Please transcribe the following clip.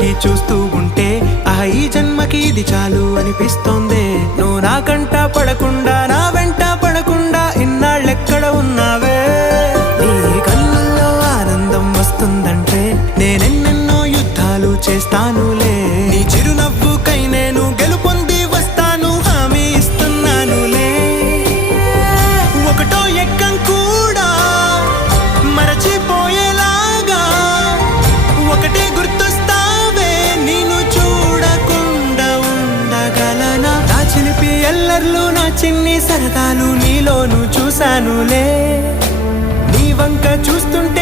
పెట్టి చూస్తూ ఉంటే ఆ ఈ జన్మకి ఇది చాలు అనిపిస్తోందే. నువ్వు నా కంట పడకుండా నా వెంట పడకుండా ఇన్నాళ్ళెక్కడ ఉన్నావే? నీ కళ్ళల్లో ఆనందం వస్తుందంటే నేనెన్నెన్నో యుద్ధాలు చేస్తానులే. కలర్లు నా చిన్ని సరదాలు నీలోను చూశానులే. నీ వంక చూస్తుంటే